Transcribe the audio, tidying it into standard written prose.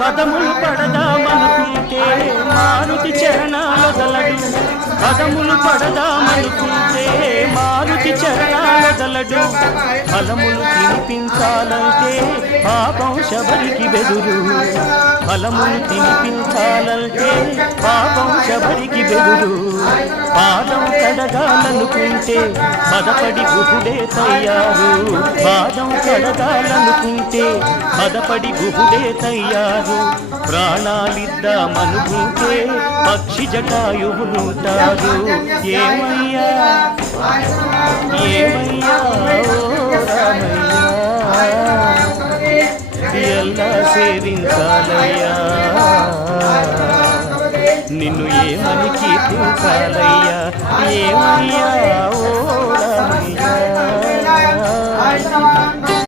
పదములు పడదామనుకుంటే మారుతి చరణాలొదలడు పదములు పడదామనుకుంటే మారుతి చరణాలొదలడు ఫలములు తినిపించాలంటే పాపం శబరికి బెదురు ఫలములు తినిపించాలంటే పాపం శబరికి బెదురు పాదం కడగాలనుకుంటే పదపడి గుహుడే తయ్యారు పాదం కడగాలనుకుంటే పదపడి గుహుడే తయ్యారు ప్రాణాలిద్దామనుకుంటే పక్షి జటాయువులుంటారు ఏమయ్యా ఏమయ్యా ఎలా సేవించాలయ్యా నిన్ను ఏమని కీర్తించాలయ్యా ఏమయ్యా ఓ రామయ్యా